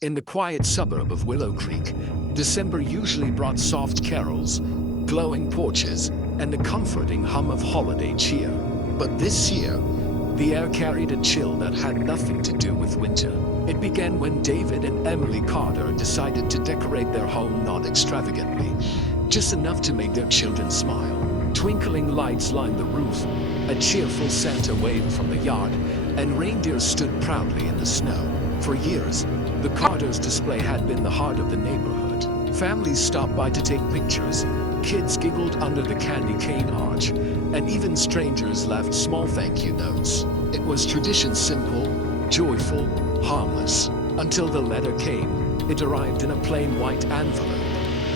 In the quiet suburb of Willow Creek, December usually brought soft carols, glowing porches, and the comforting hum of holiday cheer. But this year, the air carried a chill that had nothing to do with winter. It began when David and Emily Carter decided to decorate their home not extravagantly, just enough to make their children smile. Twinkling lights lined the roof, a cheerful Santa waved from the yard, and reindeer stood proudly in the snow. For years, the Carters' display had been the heart of the neighborhood. Families stopped by to take pictures, kids giggled under the candy cane arch, and even strangers left small thank you notes. It was tradition, simple, joyful, harmless, until the letter came. It arrived in a plain white envelope,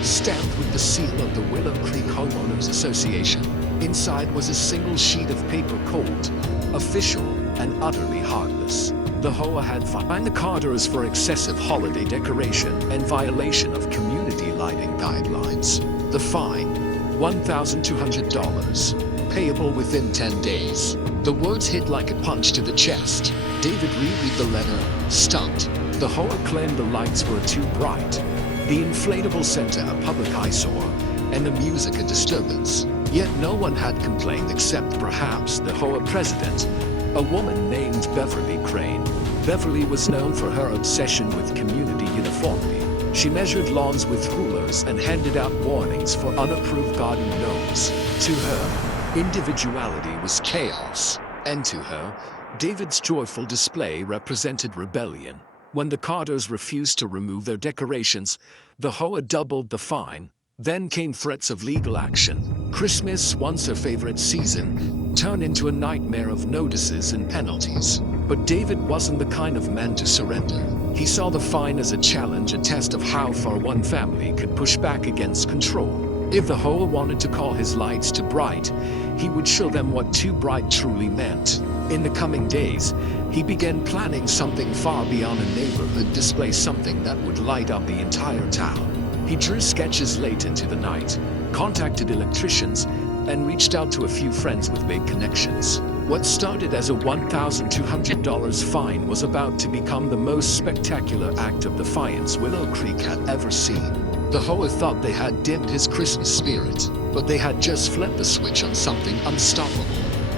stamped with the seal of the Willow Creek Homeowners Association. Inside was a single sheet of paper cold, official, and utterly heartless. The HOA had fined the Carters for excessive holiday decoration and violation of community lighting guidelines. The fine, $1,200, payable within 10 days. The words hit like a punch to the chest. David reread the letter, stunned. The HOA claimed the lights were too bright, the inflatable center a public eyesore, and the music a disturbance. Yet no one had complained except perhaps the HOA president, a woman named Beverly Crane. Beverly was known for her obsession with community uniformity. She measured lawns with rulers and handed out warnings for unapproved garden gnomes. To her, individuality was chaos. And to her, David's joyful display represented rebellion. When the Carters refused to remove their decorations, the HOA doubled the fine. Then came threats of legal action. Christmas, once her favorite season, turned into a nightmare of notices and penalties. But David wasn't the kind of man to surrender. He saw the fine as a challenge, a test of how far one family could push back against control. If the HOA wanted to call his lights too bright, he would show them what too bright truly meant. In the coming days, he began planning something far beyond a neighborhood display, something that would light up the entire town. He drew sketches late into the night, contacted electricians, and reached out to a few friends with big connections. What started as a $1,200 fine was about to become the most spectacular act of defiance Willow Creek had ever seen. The HOA thought they had dimmed his Christmas spirit, but they had just flipped the switch on something unstoppable.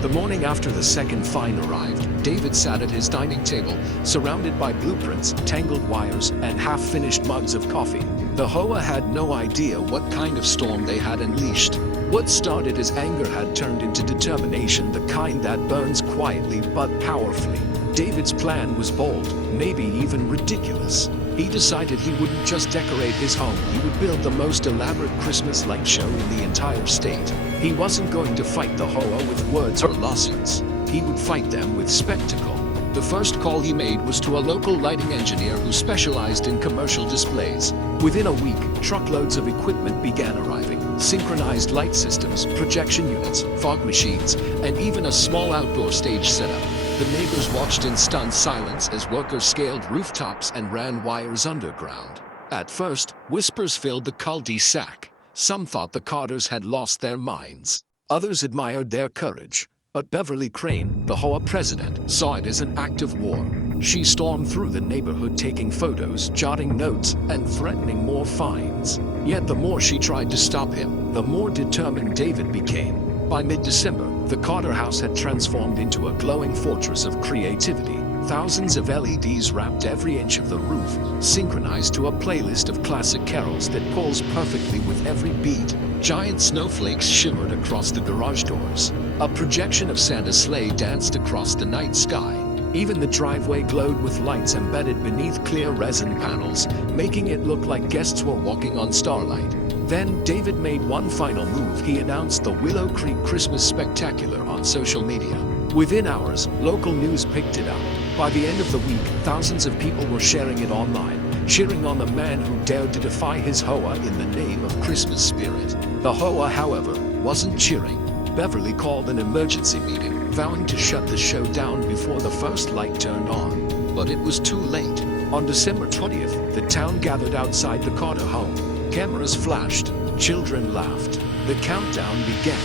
The morning after the second fine arrived, David sat at his dining table, surrounded by blueprints, tangled wires, and half-finished mugs of coffee. The HOA had no idea what kind of storm they had unleashed. What started as anger had turned into determination, the kind that burns quietly but powerfully. David's plan was bold, maybe even ridiculous. He decided he wouldn't just decorate his home, he would build the most elaborate Christmas light show in the entire state. He wasn't going to fight the HOA with words or lawsuits. He would fight them with spectacle. The first call he made was to a local lighting engineer who specialized in commercial displays. Within a week, truckloads of equipment began arriving. Synchronized light systems, projection units, fog machines, and even a small outdoor stage setup. The neighbors watched in stunned silence as workers scaled rooftops and ran wires underground. At first, whispers filled the cul-de-sac. Some thought the Carters had lost their minds. Others admired their courage. But Beverly Crane, the HOA president, saw it as an act of war. She stormed through the neighborhood taking photos, jotting notes, and threatening more fines. Yet the more she tried to stop him, the more determined David became. By mid-December, the Carter house had transformed into a glowing fortress of creativity. Thousands of LEDs wrapped every inch of the roof, synchronized to a playlist of classic carols that pulls perfectly with every beat. Giant snowflakes shimmered across the garage doors. A projection of Santa's sleigh danced across the night sky. Even the driveway glowed with lights embedded beneath clear resin panels, making it look like guests were walking on starlight. Then David made one final move. He announced the Willow Creek Christmas Spectacular on social media. Within hours, local news picked it up. By the end of the week, thousands of people were sharing it online, cheering on the man who dared to defy his HOA in the name of Christmas spirit. The HOA, however, wasn't cheering. Beverly called an emergency meeting, vowing to shut the show down before the first light turned on. But it was too late. On December 20th, the town gathered outside the Carter home. Cameras flashed, children laughed. The countdown began.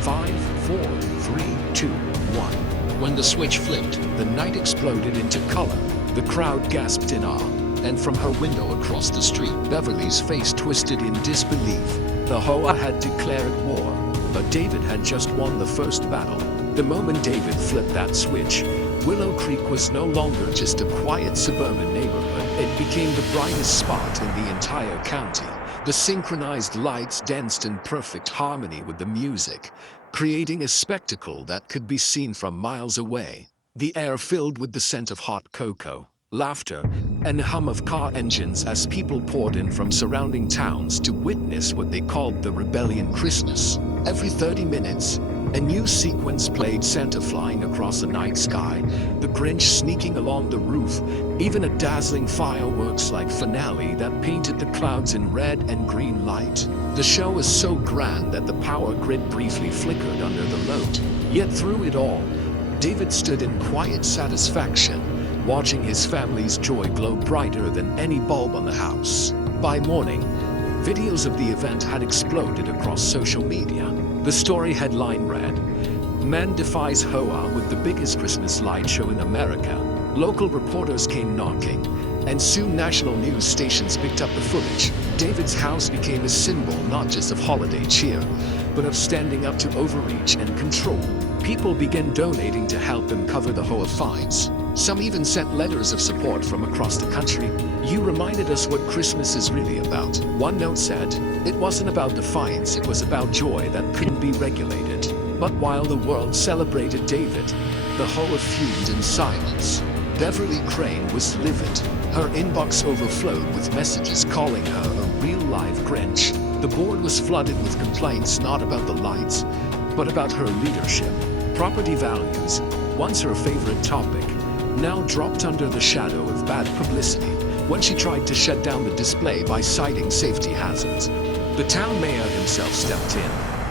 5, 4, 3, 2, 1. When the switch flipped, the night exploded into color. The crowd gasped in awe. and from her window across the street, Beverly's face twisted in disbelief. The HOA had declared war, but David had just won the first battle. The moment David flipped that switch, Willow Creek was no longer just a quiet suburban neighborhood. It became the brightest spot in the entire county. The synchronized lights danced in perfect harmony with the music, creating a spectacle that could be seen from miles away. The air filled with the scent of hot cocoa, laughter, and a hum of car engines as people poured in from surrounding towns to witness what they called the Rebellion Christmas. Every 30 minutes, a new sequence played: Santa flying across the night sky, the Grinch sneaking along the roof, even a dazzling fireworks-like finale that painted the clouds in red and green light. The show was so grand that the power grid briefly flickered under the load. Yet through it all, David stood in quiet satisfaction, watching his family's joy glow brighter than any bulb on the house. By morning, videos of the event had exploded across social media. The story headline read, "Man defies HOA with the biggest Christmas light show in America." Local reporters came knocking, and soon national news stations picked up the footage. David's house became a symbol not just of holiday cheer, but of standing up to overreach and control. People began donating to help him cover the HOA fines. Some even sent letters of support from across the country. "You reminded us what Christmas is really about," one note said. It wasn't about the fines, it was about joy that couldn't be regulated. But while the world celebrated David, the HOA fumed in silence. Beverly Crane was livid. Her inbox overflowed with messages calling her a real-life Grinch. The board was flooded with complaints not about the lights, but about her leadership. Property values, once her favorite topic, now dropped under the shadow of bad publicity when she tried to shut down the display by citing safety hazards. The town mayor himself stepped in,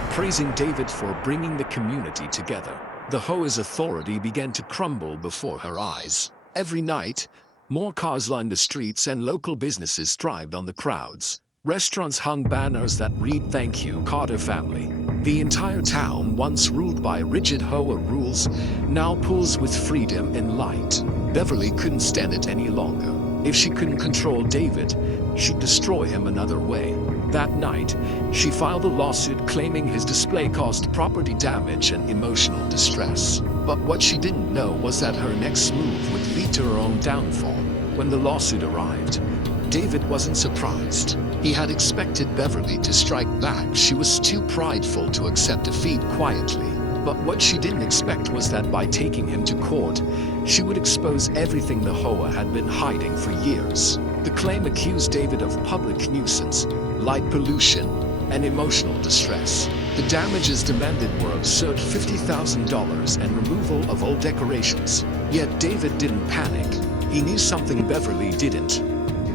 praising David for bringing the community together. The HOA's authority began to crumble before her eyes. Every night, more cars lined the streets and local businesses thrived on the crowds. Restaurants hung banners that read, "Thank you, Carter family." The entire town, once ruled by rigid HOA rules, now pulls with freedom and light. Beverly couldn't stand it any longer. If she couldn't control David, she'd destroy him another way. That night, she filed a lawsuit claiming his display caused property damage and emotional distress. But what she didn't know was that her next move would lead to her own downfall. When the lawsuit arrived, David wasn't surprised. He had expected Beverly to strike back. She was too prideful to accept defeat quietly. But what she didn't expect was that by taking him to court, she would expose everything the HOA had been hiding for years. The claim accused David of public nuisance, light pollution, and emotional distress. The damages demanded were absurd: $50,000 and removal of old decorations. Yet David didn't panic. He knew something Beverly didn't.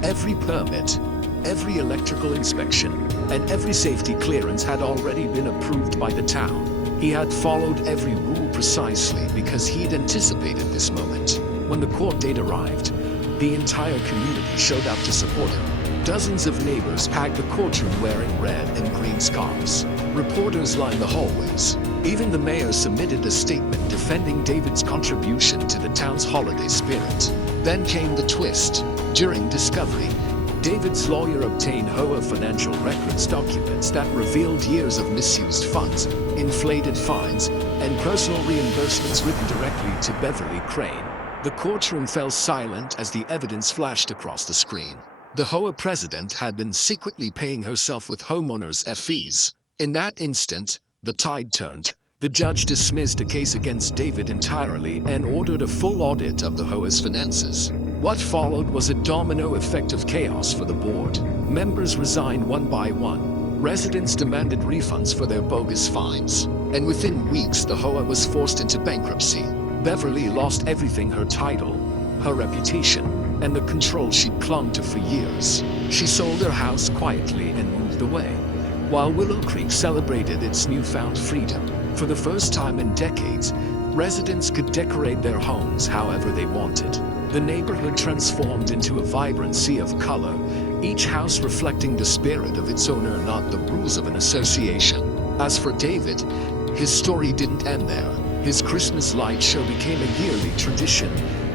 Every permit, every electrical inspection, and every safety clearance had already been approved by the town. He had followed every rule precisely because he'd anticipated this moment. When the court date arrived, the entire community showed up to support him. Dozens of neighbors packed the courtroom wearing red and green scarves. Reporters lined the hallways. Even the mayor submitted a statement defending David's contribution to the town's holiday spirit. Then came the twist. During discovery, David's lawyer obtained HOA financial records documents that revealed years of misused funds, inflated fines, and personal reimbursements written directly to Beverly Crane. The courtroom fell silent as the evidence flashed across the screen. The HOA president had been secretly paying herself with homeowners' fees. In that instant, the tide turned. The judge dismissed the case against David entirely and ordered a full audit of the HOA's finances. What followed was a domino effect of chaos for the board. Members resigned one by one. Residents demanded refunds for their bogus fines. And within weeks, the HOA was forced into bankruptcy. Beverly lost everything: her title, her reputation, and the control she'd clung to for years. She sold her house quietly and moved away, while Willow Creek celebrated its newfound freedom. For the first time in decades, residents could decorate their homes however they wanted. The neighborhood transformed into a vibrant sea of color, each house reflecting the spirit of its owner, not the rules of an association. As for David, his story didn't end there. His Christmas light show became a yearly tradition,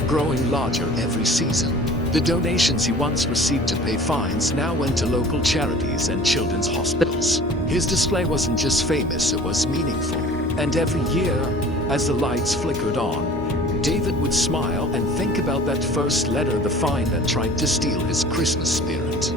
growing larger every season. The donations he once received to pay fines now went to local charities and children's hospitals. His display wasn't just famous, it was meaningful. And every year, as the lights flickered on, David would smile and think about that first letter, the fine that tried to steal his Christmas spirit.